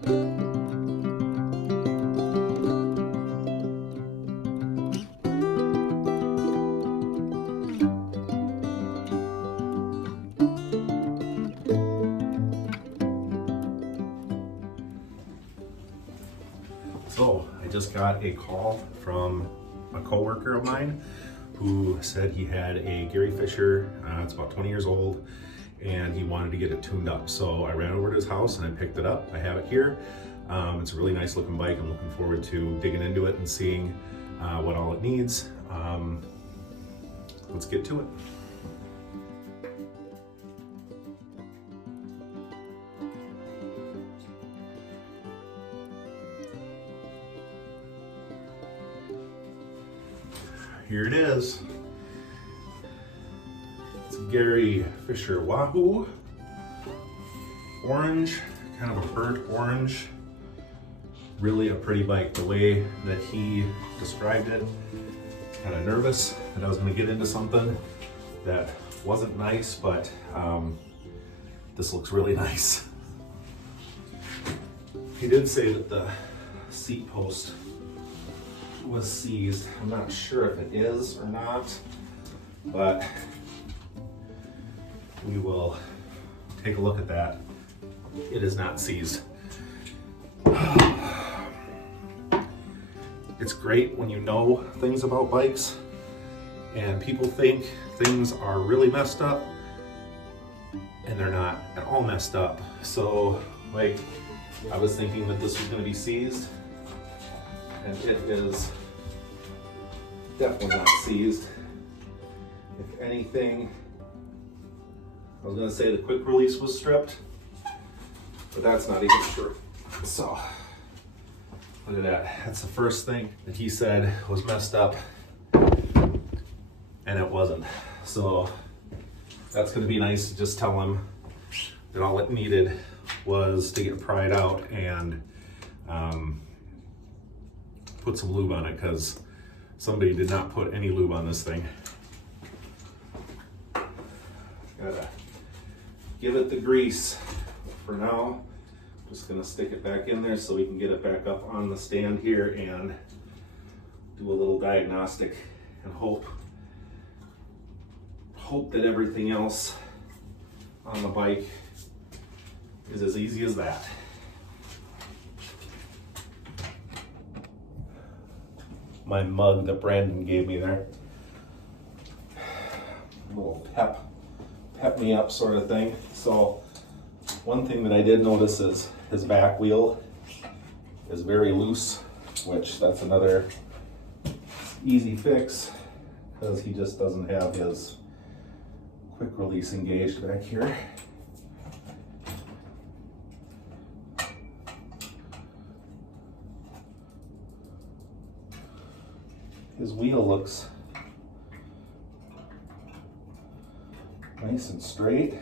So I just got a call from a coworker of mine who said he had a Gary Fisher, it's about 20 years old, and he wanted to get it tuned up. So I ran over to his house and I picked it up. I have it here. It's a really nice looking bike. I'm looking forward to digging into it and seeing what all it needs. Let's get to it. Here it is. It's a Gary Fisher Wahoo. Orange, kind of a burnt orange. Really a pretty bike. The way that he described it, kind of nervous that I was going to get into something that wasn't nice, but this looks really nice. He did say that the seat post was seized. I'm not sure if it is or not, but we will take a look at that. It is not seized. It's great when you know things about bikes and people think things are really messed up and they're not at all messed up. So like I was thinking that this was going to be seized, and it is definitely not seized. If anything, I was going to say the quick release was stripped, but that's not even true. So look at that. That's the first thing that he said was messed up, and it wasn't. So that's going to be nice to just tell him that all it needed was to get pried out and put some lube on it, because somebody did not put any lube on this thing. Gotta give it the grease. For now, just gonna stick it back in there so we can get it back up on the stand here and do a little diagnostic and hope that everything else on the bike is as easy as that. My mug that Brandon gave me there. A little pep me up sort of thing. So one thing that I did notice is his back wheel is very loose, which that's another easy fix, because he just doesn't have his quick release engaged back here. His wheel looks nice and straight.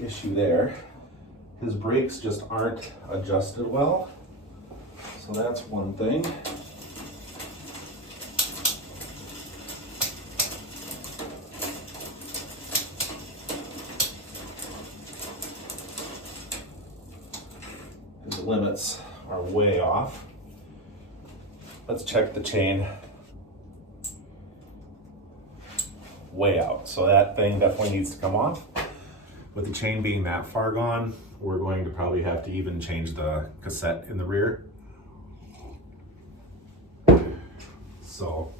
Issue there. His brakes just aren't adjusted well. So that's one thing. His limits are way off. Let's check the chain. Way out. So that thing definitely needs to come off. With the chain being that far gone, we're going to probably have to even change the cassette in the rear. So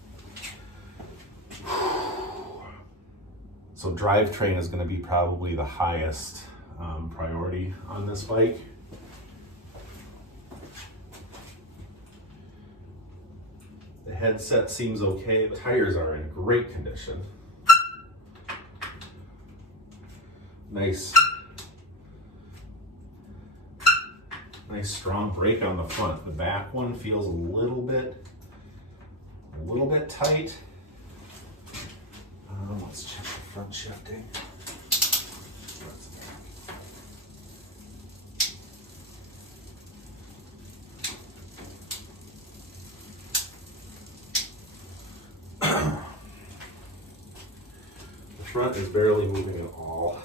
drivetrain is going to be probably the highest priority on this bike. The headset seems okay. The tires are in great condition. Nice strong brake on the front. The back one feels a little bit tight. Let's check the front shifting. front is barely moving at all.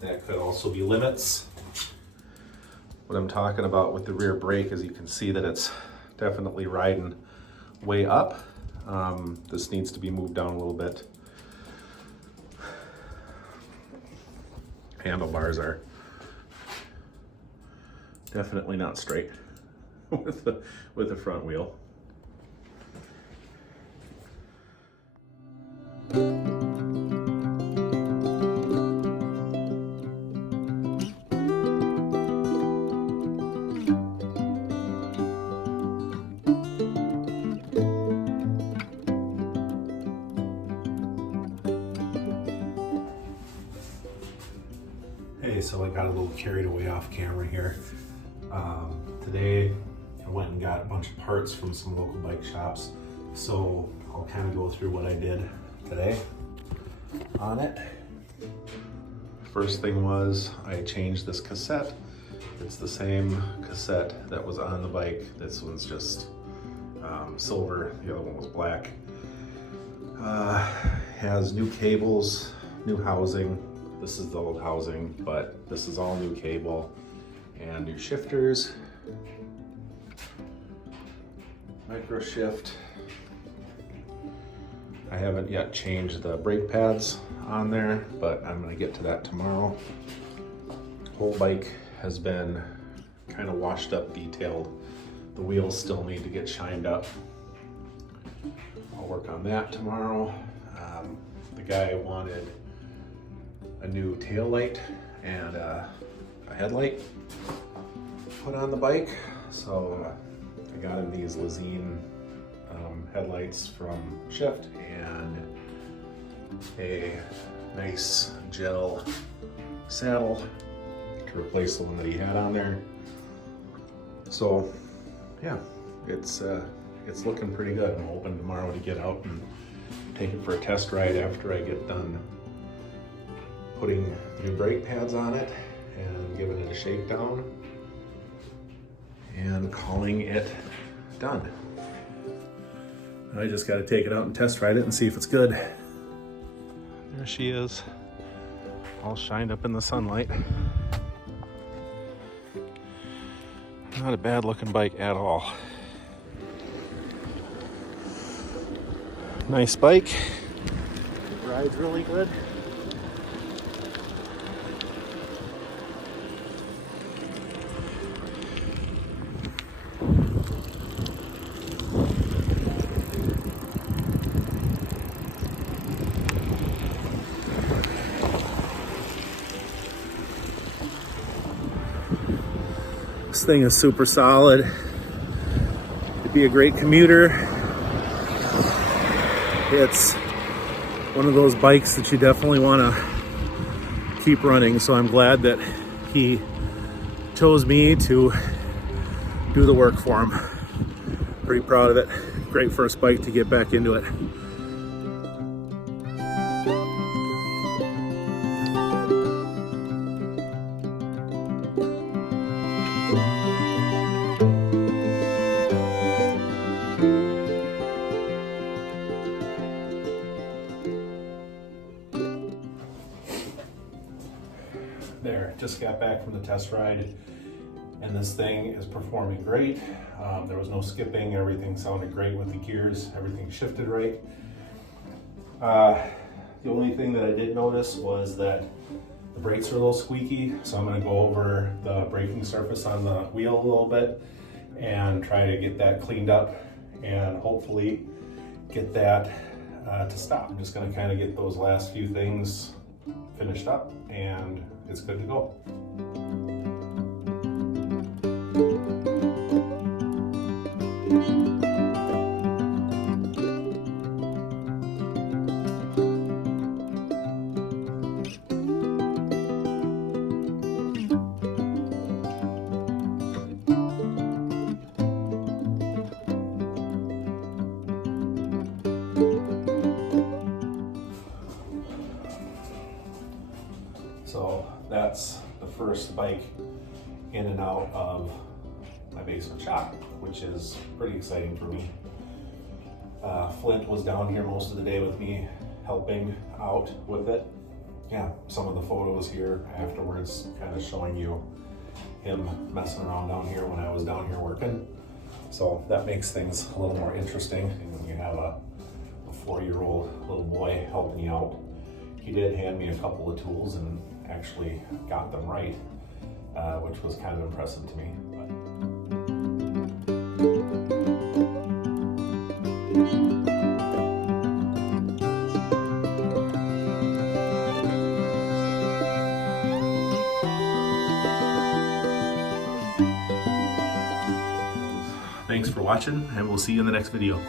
That could also be limits. What I'm talking about with the rear brake is you can see that it's definitely riding way up. This needs to be moved down a little bit. Handlebars are definitely not straight with the front wheel. Hey, so I got a little carried away off camera here. Today I went and got a bunch of parts from some local bike shops. So I'll kind of go through what I did today on it. First thing was I changed this cassette. It's the same cassette that was on the bike. This one's just silver, the other one was black. Has new cables, new housing. This is the old housing, but this is all new cable and new shifters. Micro shift. I haven't yet changed the brake pads on there, but I'm gonna get to that tomorrow. Whole bike has been kind of washed up, detailed. The wheels still need to get shined up. I'll work on that tomorrow. The guy wanted a new tail light and a headlight put on the bike. So I got him these Lazine headlights from Shift and a nice gel saddle to replace the one that he had on there. So yeah, it's looking pretty good. I'm hoping tomorrow to get out and take it for a test ride after I get done putting new brake pads on it and giving it a shakedown and calling it done. I just got to take it out and test ride it and see if it's good. There she is, all shined up in the sunlight. Not a bad looking bike at all. Nice bike, rides really good. This thing is super solid. It'd be a great commuter. It's one of those bikes that you definitely want to keep running, so I'm glad that he chose me to do the work for him. Pretty proud of it. Great first bike to get back into it. There, just got back from the test ride and this thing is performing great. There was no skipping, everything sounded great with the gears, everything shifted right. The only thing that I did notice was that the brakes are a little squeaky, so I'm going to go over the braking surface on the wheel a little bit and try to get that cleaned up and hopefully get that to stop. I'm just going to kind of get those last few things finished up and it's good to go. So that's the first bike in and out of my basement shop, which is pretty exciting for me. Flint was down here most of the day with me, helping out with it. Yeah, some of the photos here afterwards kind of showing you him messing around down here when I was down here working. So that makes things a little more interesting. And when you have a 4-year-old little boy helping you out, he did hand me a couple of tools and actually got them right, which was kind of impressive to me. Thanks for watching, and we'll see you in the next video.